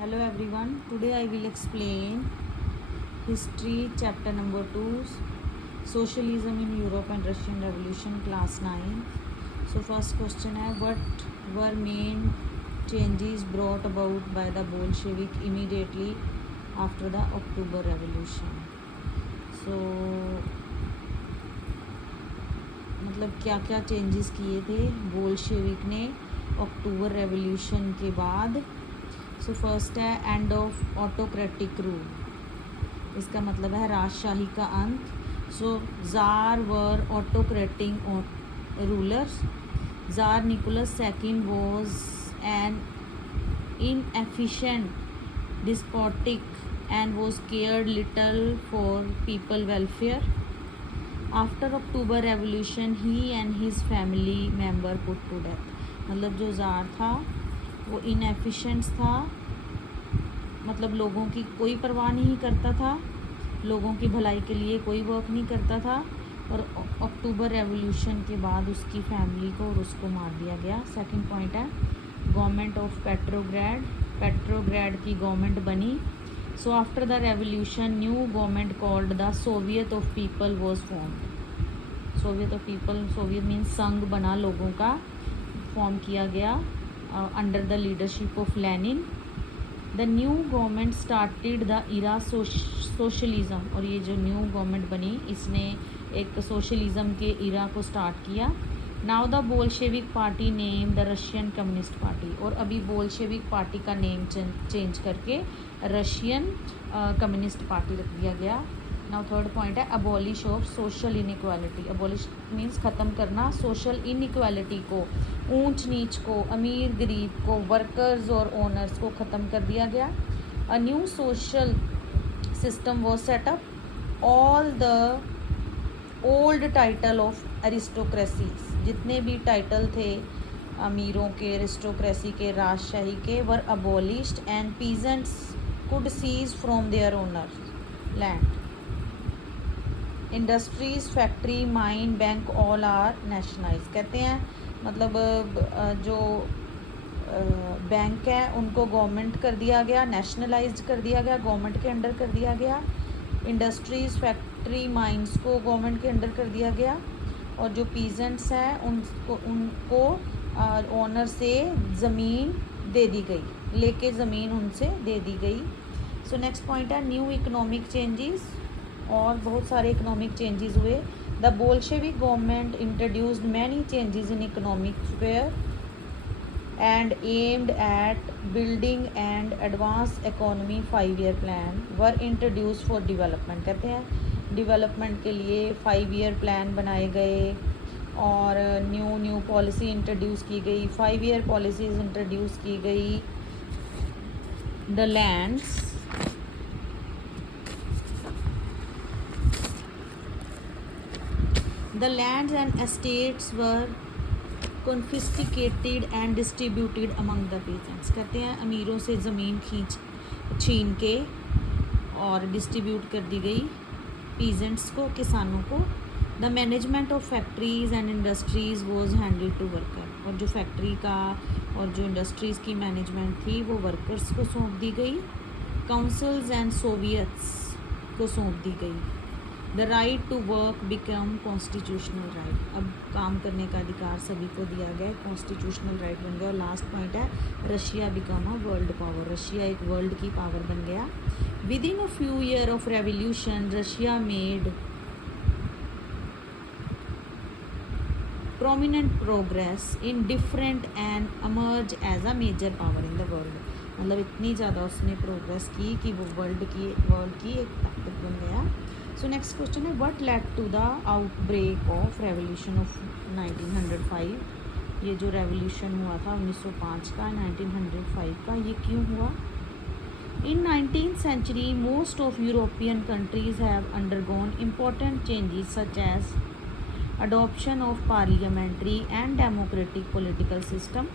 Hello everyone. Today I will explain history chapter number 2, socialism in Europe and Russian Revolution, class 9. So first question है, what were main changes brought about by the Bolshevik immediately after the October Revolution? So मतलब क्या क्या changes किए थे Bolshevik ने अक्टूबर revolution के बाद. So first है एंड ऑफ ऑटोक्रेटिक रूल. इसका मतलब है राजशाही का अंत. So tsar were autocratic rulers. Tsar Nicholas second was an inefficient despotic and was cared little for people welfare. After October Revolution he and his family member put to death. मतलब जो ज़ार था वो इनएफिशिएंट था, मतलब लोगों की कोई परवाह नहीं करता था, लोगों की भलाई के लिए कोई वर्क नहीं करता था. और अक्टूबर रेवोल्यूशन के बाद उसकी फैमिली को और उसको मार दिया गया. सेकंड पॉइंट है गवर्नमेंट ऑफ पेट्रोग्राड की गवर्नमेंट बनी. So after the revolution new government called the Soviet of people was formed. Soviet of people, Soviet means संघ बना, लोगों का फॉर्म किया गया under the leadership of Lenin. The new government started the era socialism. और ये जो new government बनी इसने एक सोशलिज्म के इरा को स्टार्ट किया. Now the Bolshevik party name the Russian communist party. और अभी बोल्शेविक पार्टी का नेम चेंज करके रशियन कम्युनिस्ट पार्टी रख दिया गया. नाउ थर्ड पॉइंट है abolish of social inequality. Abolish means ख़त्म करना सोशल इनइक्वालिटी को, ऊंच नीच को, अमीर गरीब को, वर्कर्स और ओनर्स को ख़त्म कर दिया गया. A new social system was set up. All the old title of aristocracies, जितने भी टाइटल थे अमीरों के, एरिस्टोक्रेसी के, राजशाही के, were abolished and peasants could seize from their owners land. Industries, factory, mine, bank all are nationalise. कहते हैं मतलब जो बैंक है उनको गवर्नमेंट कर दिया गया, नेशनलाइज्ड कर दिया गया, गवर्नमेंट के अंडर कर दिया गया. इंडस्ट्रीज़, फैक्ट्री, माइंस को गवर्नमेंट के अंडर कर दिया गया. और जो पीजेंट्स हैं उनको ओनर से ज़मीन दे दी गई, लेके ज़मीन उनसे दे दी गई. सो नेक्स्ट पॉइंट है न्यू इकोनॉमिक चेंजेस. और बहुत सारे इकोनॉमिक चेंजेस हुए. The Bolshevik government introduced many changes in economic sphere and aimed at building and advance economy. 5-year plan were introduce for development. कहते हैं डेवलपमेंट के लिए 5-year plan बनाए गए और न्यू पॉलिसी इंट्रोड्यूस की गई. 5-year पॉलिसीज़ इंट्रोड्यूस की गई. The lands The lands and estates were confiscated and distributed among the peasants. कहते हैं अमीरों से ज़मीन छीन के और डिस्ट्रीब्यूट कर दी गई पीजेंट्स को, किसानों को. The management of factories and industries was handled to worker. और जो फैक्ट्री का और जो इंडस्ट्रीज़ की मैनेजमेंट थी वो वर्कर्स को सौंप दी गई. काउंसिल्स एंड सोवियट्स को सौंप दी गई. The right to work become constitutional right. अब काम करने का अधिकार सभी को दिया गया, कॉन्स्टिट्यूशनल राइट बन गया. और लास्ट पॉइंट है Russia become a world power. Russia एक वर्ल्ड की पावर बन गया. With in a few year of revolution Russia made prominent progress in different and emerge as a major power in the world. मतलब इतनी ज़्यादा उसने progress की कि वो वर्ल्ड की एक ताकत बन गया. सो नेक्स्ट क्वेश्चन है what led to the outbreak of revolution of 1905. ये जो रेवोल्यूशन हुआ था 1905 का, 1905 का, ये क्यों हुआ? In 19th century most of European countries have undergone important changes such as adoption of parliamentary and democratic political system.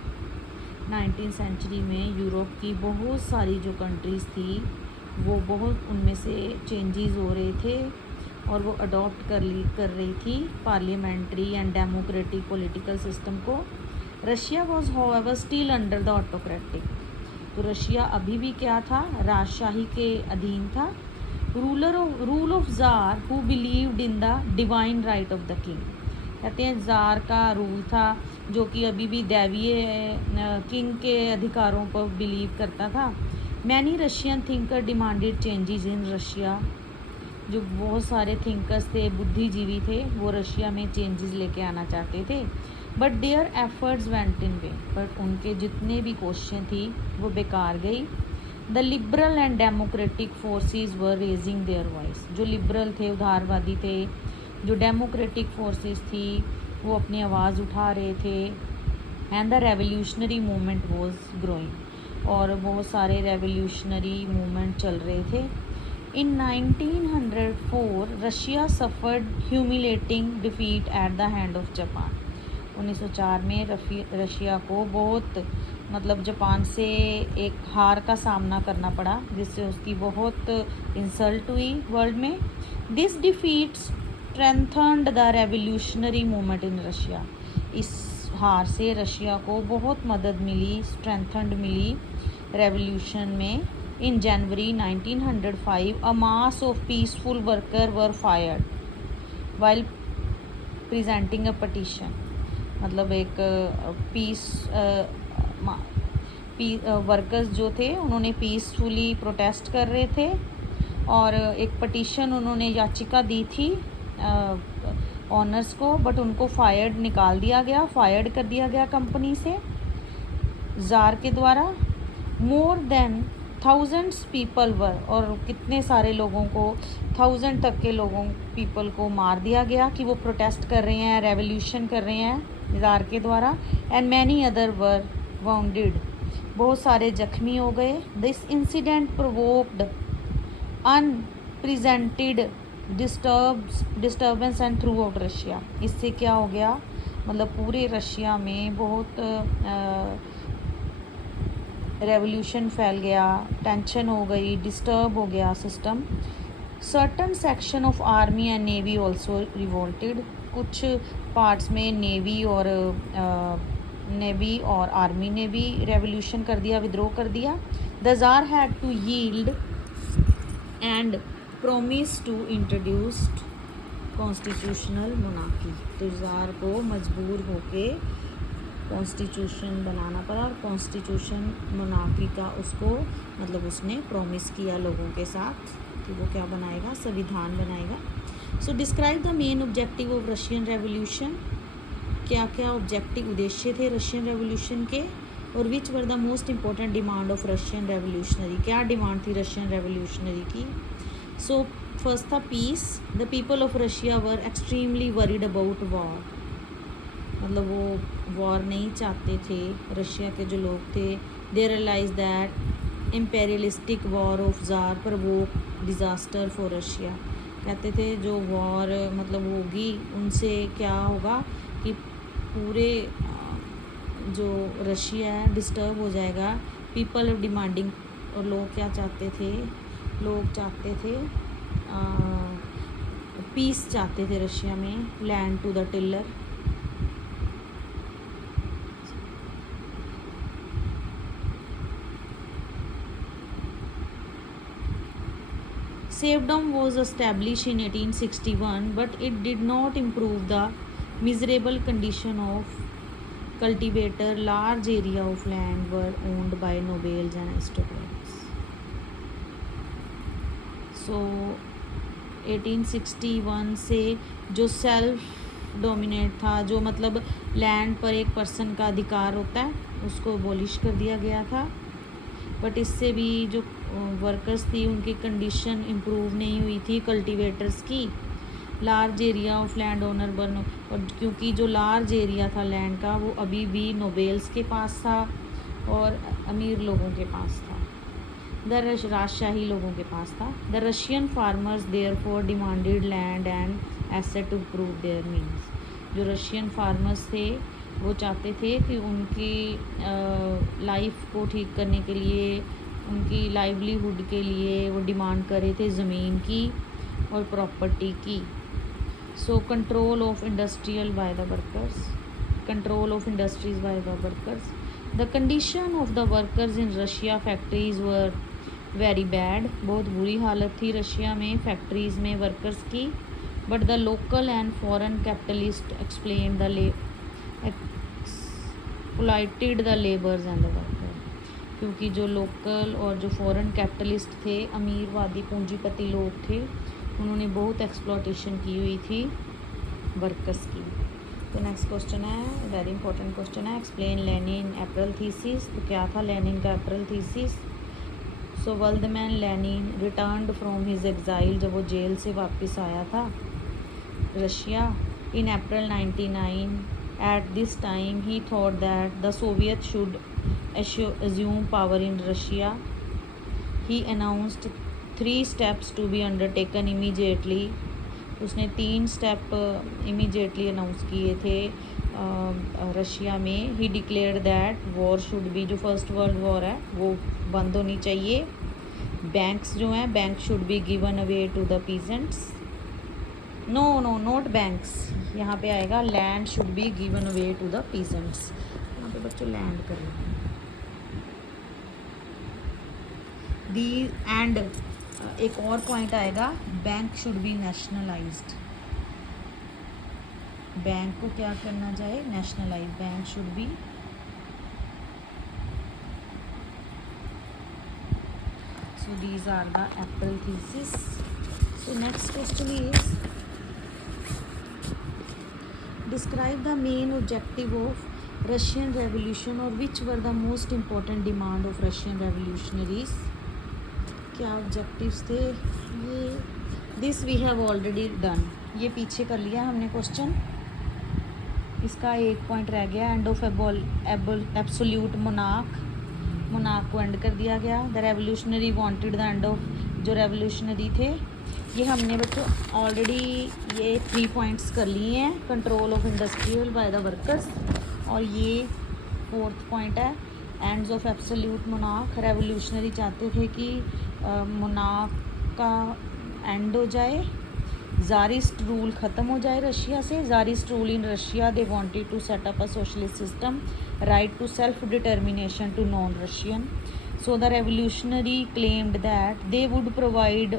19th century में यूरोप की बहुत सारी जो कंट्रीज़ थी वो बहुत उनमें से चेंजेस हो रहे थे और वो अडॉप्ट कर रही थी parliamentary and democratic political system को. Russia was however still under the autocratic. तो रशिया अभी भी क्या था, राजशाही के अधीन था। Rule of tsar who believed in the divine right of the king, कहते हैं जार का रूल था जो कि अभी भी दैवीय किंग के अधिकारों पर बिलीव करता था। Many Russian thinker demanded changes in Russia, जो बहुत सारे थिंकर्स थे, बुद्धिजीवी थे, वो रशिया में चेंजेस लेके आना चाहते थे। But their efforts went in way, but उनके जितने भी कोशिशें थी वो बेकार गई। The liberal and democratic forces were raising their voice, जो लिबरल थे, उदारवादी थे, जो डेमोक्रेटिक फोर्सेस थी वो अपनी आवाज़ उठा रहे थे। And the revolutionary movement was growing, और बहुत सारे रेवोल्यूशनरी मूवमेंट चल रहे थे। In 1904, Russia suffered humiliating defeat at the hand of Japan. 1904 में रशिया को बहुत मतलब जापान से एक हार का सामना करना पड़ा, जिससे उसकी बहुत इंसल्ट हुई वर्ल्ड में। This defeat strengthened the revolutionary movement in Russia, इस हार से रशिया को बहुत मदद मिली, स्ट्रेंथन्ड मिली रेवोल्यूशन में। In January 1905, a mass of peaceful workers were fired while presenting a petition. मतलब एक वर्कर्स जो थे उन्होंने पीसफुली प्रोटेस्ट कर रहे थे और एक पटिशन उन्होंने याचिका दी थी ऑनर्स को, बट उनको फायर्ड कर दिया गया कंपनी से जार के द्वारा। More than thousands people were, और कितने सारे लोगों को, 1000 तक के पीपल को मार दिया गया कि वो प्रोटेस्ट कर रहे हैं, रेवोल्यूशन कर रहे हैं जार के द्वारा। And many other were bounded, बहुत सारे जख्मी हो गए। This incident provoked unrepresented disturbance and through out Russia, इससे क्या हो गया, मतलब पूरे रशिया में बहुत रेवोल्यूशन फैल गया, टेंशन हो गई, डिस्टर्ब हो गया system. Certain section of army and navy also revolted, कुछ पार्ट्स में नेवी और आर्मी ने भी रेवोल्यूशन कर दिया, विद्रोह कर दिया। The tsar had to yield and promise to introduced constitutional monarchy, तो जार को मजबूर होके कॉन्स्टिट्यूशन बनाना पड़ा, और कॉन्स्टिट्यूशन मोनार्की का उसको मतलब उसने प्रॉमिस किया लोगों के साथ कि वो क्या बनाएगा, संविधान बनाएगा। So describe the main objective of Russian revolution, क्या क्या ऑब्जेक्टिव उद्देश्य थे रशियन रेवोल्यूशन के, और which were the most important demand of Russian revolutionary, क्या डिमांड थी रशियन रेवोल्यूशनरी की। सो फर्स्ट था peace, the people of Russia were extremely worried about war, मतलब वो वॉर नहीं चाहते थे रशिया के जो लोग थे। They realise that imperialistic war of tsar provoke disaster for Russia, कहते थे जो वॉर मतलब होगी उनसे क्या होगा कि पूरे जो रशिया है डिस्टर्ब हो जाएगा। पीपल ऑफ डिमांडिंग, और लोग क्या चाहते थे, लोग चाहते थे पीस चाहते थे रशिया में, land to the tiller. Serfdom was established in 1861, but it did not improve the miserable condition of cultivator. Large area of land were owned by nobles and aristocrats. So 1861 से जो self dominate था, जो मतलब land पर एक person का अधिकार होता है, उसको अबॉलिश कर दिया गया था। बट इससे भी जो वर्कर्स थी उनकी कंडीशन इम्प्रूव नहीं हुई थी कल्टीवेटर्स की। Large area of land owner बनो, और क्योंकि जो लार्ज एरिया था लैंड का वो अभी भी नोबेल्स के पास था और अमीर लोगों के पास था, राजशाही लोगों के पास था। The Russian farmers therefore demanded land and asset to prove their means, जो रशियन फार्मर्स थे वो चाहते थे कि उनकी लाइफ को ठीक करने के लिए, उनकी लाइवलीहुड के लिए वो डिमांड कर रहे थे ज़मीन की और प्रॉपर्टी की। So control of industrial by the workers, control of industries by the workers, the condition of the workers in Russia factories were very bad, बहुत बुरी हालत थी रशिया में फैक्ट्रीज़ में वर्कर्स की. But the local and foreign capitalist explain the exploited the labours and the worker, क्योंकि जो local और जो फॉरेन कैपिटलिस्ट थे, अमीरवादी पूंजीपति लोग थे, उन्होंने बहुत एक्सप्लॉटेशन की हुई थी वर्कर्स की. तो नेक्स्ट क्वेश्चन है, वेरी इंपॉर्टेंट क्वेश्चन है, एक्सप्लेन लेनिन अप्रैल थीसिस. तो क्या था लेनिन का April thesis? So Vladimir Lenin returned from his exile, जब वो जेल से वापस आया था Russia in April 1999. At this time he thought that the Soviet should assume power in Russia. He announced 3 steps to be undertaken immediately. उसने 3 step immediately announce किए थे Russia में. He declare that war should be, जो first world war है वो बंद होनी चाहिए. बैंक्स जो हैं, bank should be given away to the peasants. No no not banks, यहाँ पे आएगा land should be given away to the peasants. यहाँ पे बच्चों लैंड कर रहे हैं. दी एंड एक और पॉइंट आएगा, bank should be nationalised. Bank को क्या करना चाहिए? Nationalise. Bank should be. So these are the April thesis. So next question is describe the main objective of Russian revolution और which were the most important demand of Russian revolutionaries. क्या objectives थे ये? This we have already done, ये पीछे कर लिया हमने question. इसका एक पॉइंट रह गया, end of absolute monarch. Monarch को एंड कर दिया गया. The revolutionary wanted the end of, जो रेवोल्यूशनरी थे, ये हमने बच्चों ऑलरेडी ये 3 पॉइंट्स कर लिए हैं. Control of industrial by the workers, और ये 4th पॉइंट है ends of absolute monarch. Revolutionary चाहते थे कि मोनार्क का एंड हो जाए, ज़ारिस्ट रूल ख़त्म हो जाए रशिया से. Tsarist rule in Russia, they wanted to set up a socialist system, right to self determination to non Russian. So the revolutionary claimed that they would provide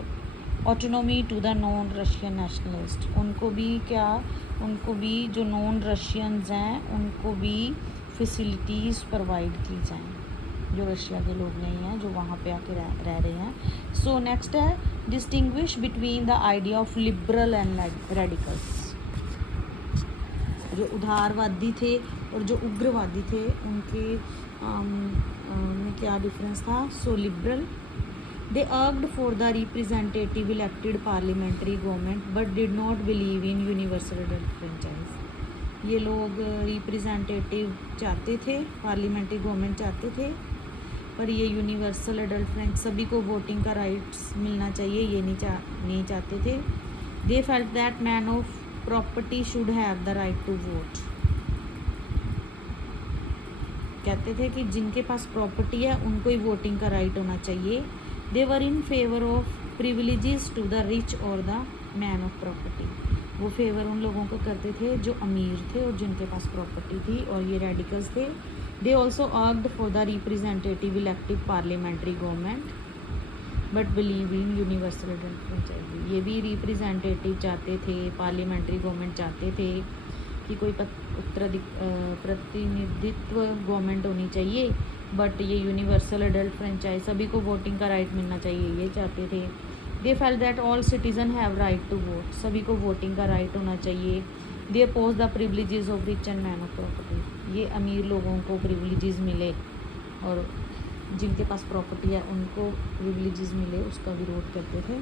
autonomy to the non Russian nationalist. उनको भी क्या, उनको भी जो non Russians हैं उनको भी facilities provide की जाएँ, जो रशिया के लोग नहीं हैं, जो वहाँ पे आके रह रहे हैं. सो नेक्स्ट है distinguish between the idea of liberal and radicals. जो उदारवादी थे और जो उग्रवादी थे उनके में क्या डिफरेंस था? So liberal, they argued for the representative elected parliamentary government but did not believe in universal adult franchise. ये लोग रिप्रेजेंटेटिव चाहते थे, पार्लियामेंट्री गवर्नमेंट चाहते थे, पर ये यूनिवर्सल एडल्ट फ्रेंच, सभी को वोटिंग का राइट्स मिलना चाहिए, ये नहीं चाहते थे. They felt that man of property should have the right to vote. कहते थे कि जिनके पास प्रॉपर्टी है उनको ही वोटिंग का राइट होना चाहिए. They were in favour of privileges to the rich और द मैन ऑफ प्रॉपर्टी. वो फेवर उन लोगों को करते थे जो अमीर थे और जिनके पास प्रॉपर्टी थी, और ये रेडिकल्स थे. They also argued for the representative elective parliamentary government but believe in universal adult franchise. ये भी रिप्रेजेंटेटिव चाहते थे, पार्लियामेंट्री गवर्नमेंट चाहते थे कि कोई प्रतिनिधित्व गवर्नमेंट होनी चाहिए, बट ये यूनिवर्सल एडल्ट फ्रेंचाइज, सभी को वोटिंग का राइट मिलना चाहिए, ये चाहते थे. They felt that all citizen have right to vote, सभी को वोटिंग का राइट होना चाहिए. They oppose the privileges of rich and man of property. ये अमीर लोगों को प्रिविलेजेस मिले और जिनके पास प्रॉपर्टी है उनको प्रिविलेजेस मिले, उसका विरोध करते थे.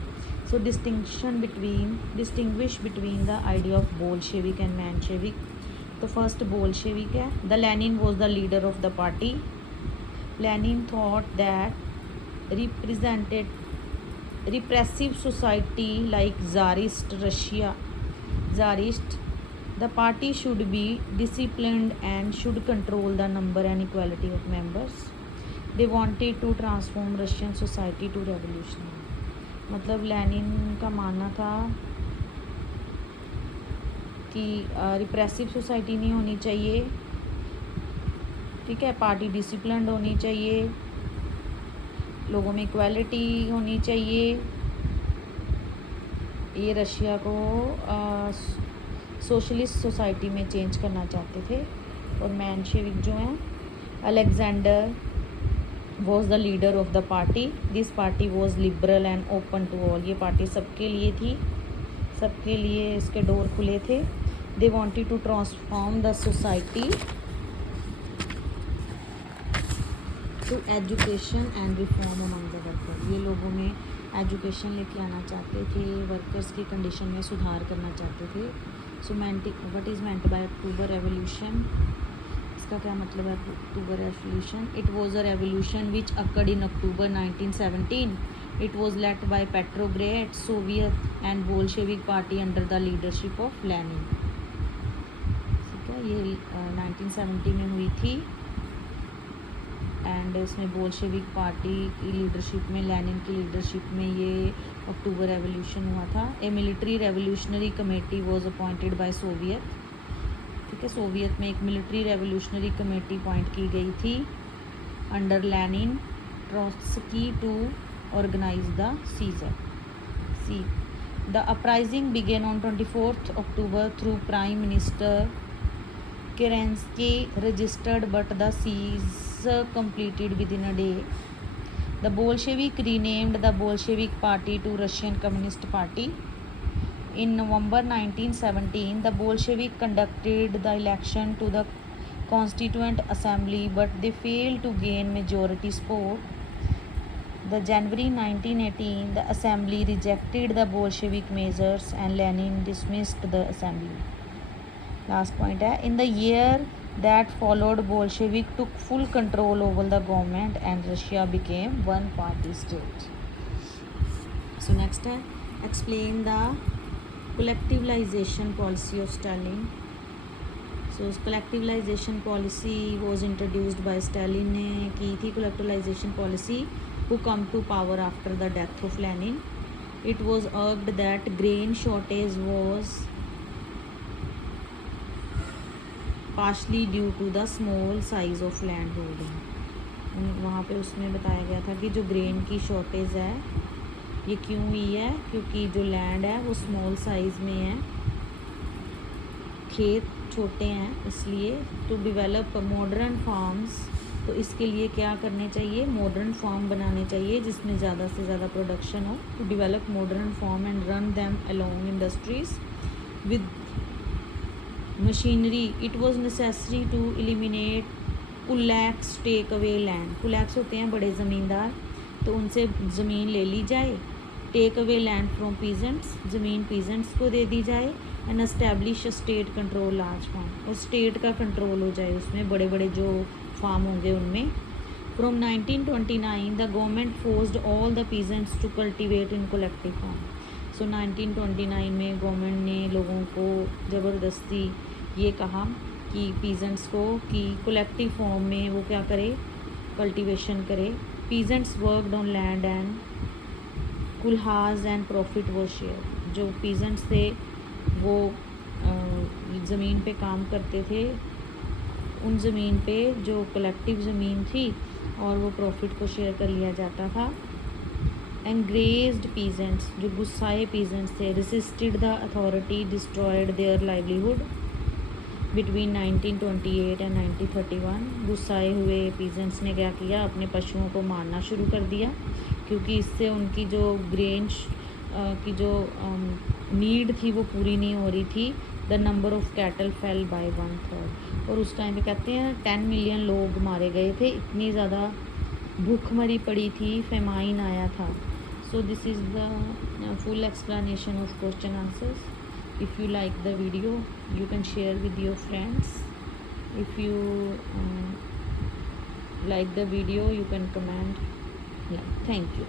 So distinguish between the idea of Bolshevik and Menshevik. तो फर्स्ट बोल्शेविक है. The Lenin was the leader of the party. Lenin thought that repressive society like Tsarist Russia, the party should be disciplined and should control the number and equality of members. They wanted to transform Russian society to revolutionary. मतलब Lenin का मानना था कि repressive society नहीं होनी चाहिए, ठीक है, पार्टी डिसिप्लिन्ड होनी चाहिए, लोगों में इक्वालिटी होनी चाहिए। ये रशिया को सोशलिस्ट सोसाइटी में चेंज करना चाहते थे। और मेंशेविक जो हैं, Alexander was the leader of the party. This party was liberal and open to all. ये पार्टी सबके लिए थी, सबके लिए इसके डोर खुले थे। They wanted to transform the society to education and reform among the worker. ये लोगों में एजुकेशन लेके आना चाहते थे, वर्कर्स की कंडीशन में सुधार करना चाहते थे। So what is meant by October revolution? इसका क्या मतलब है October revolution? It was a revolution which occurred in October 1917. It was led by Petrograd, Soviet and Bolshevik party under the leadership of Lenin. ठीक है, ये 1970 में हुई थी एंड इसमें बोल्शेविक पार्टी की लीडरशिप में, लेनिन की लीडरशिप में ये अक्टूबर रेवोल्यूशन हुआ था। A military revolutionary committee was appointed bye Soviet. ठीक है, सोवियत में एक मिलिट्री रेवोल्यूशनरी कमेटी अपॉइंट की गई थी under Lenin Trotsky to organise the seizure. The uprising began on 24 October through prime minister Kerensky registered, but the siege completed within a day. The Bolshevik renamed the Bolshevik Party to Russian Communist Party. In November 1917, the Bolshevik conducted the election to the Constituent Assembly, but they failed to gain majority support. The January 1918, the Assembly rejected the Bolshevik measures and Lenin dismissed the Assembly. Last point है, in the year that followed Bolshevik took full control over the government and Russia became one party state. So next है, explain the collectivisation policy of Stalin. So collectivisation policy was introduced by Stalin ने की थी। Collectivisation policy who came to power after the death of Lenin. It was argued that grain shortage was partially due to the small size of land holding. वहाँ पे उसमें बताया गया था कि जो ग्रेन की शॉर्टेज है ये क्यों हुई है, क्योंकि जो लैंड है वो स्मॉल साइज़ में है, खेत छोटे हैं, इसलिए टू डेवलप मॉडर्न फार्म्स। तो इसके लिए क्या करने चाहिए, मॉडर्न फार्म बनाने चाहिए जिसमें ज़्यादा से ज़्यादा प्रोडक्शन हो। To develop modern farm and run them along industries with machinery. It was necessary to eliminate kulaks take away land. Kulaks होते हैं बड़े ज़मींदार, तो उनसे ज़मीन ले ली जाए। Take away land from peasants, ज़मीन पीजेंट्स को दे दी जाए। And establish state control large farm, और स्टेट का कंट्रोल हो जाए उसमें, बड़े बड़े जो फार्म होंगे उनमें। From 1929 the government forced all the peasants to cultivate in collective farm. So 1929 में गवर्नमेंट ने लोगों को ज़बरदस्ती ये कहा कि पीजेंट्स को कि कलेक्टिव फॉर्म में वो क्या करे, कल्टीवेशन करे। Peasants worked on land and kolkhoz and profit वो शेयर। जो पीजेंट्स थे वो ज़मीन पे काम करते थे, उन ज़मीन पे जो कलेक्टिव ज़मीन थी, और वो प्रॉफिट को शेयर कर लिया जाता था। एंग्रेज्ड पीजेंट्स, जो गुस्साए पीजेंट्स थे, resisted the authority, destroyed their livelihood between 1928 and 1931। गुस्साए हुए पीजेंट्स ने क्या किया, अपने पशुओं को मारना शुरू कर दिया, क्योंकि इससे उनकी जो ग्रेन की जो नीड थी वो पूरी नहीं हो रही थी। The number of cattle fell by 1/3। और उस टाइम पे कहते हैं 10 मिलियन लोग मारे गए थे, इतनी ज़्यादा भूखमरी पड़ी थी, फेमाइन आया था। So this is the full explanation of question answers. If you like the video, you can share with your friends. If you like the video, you can comment. Yeah, thank you.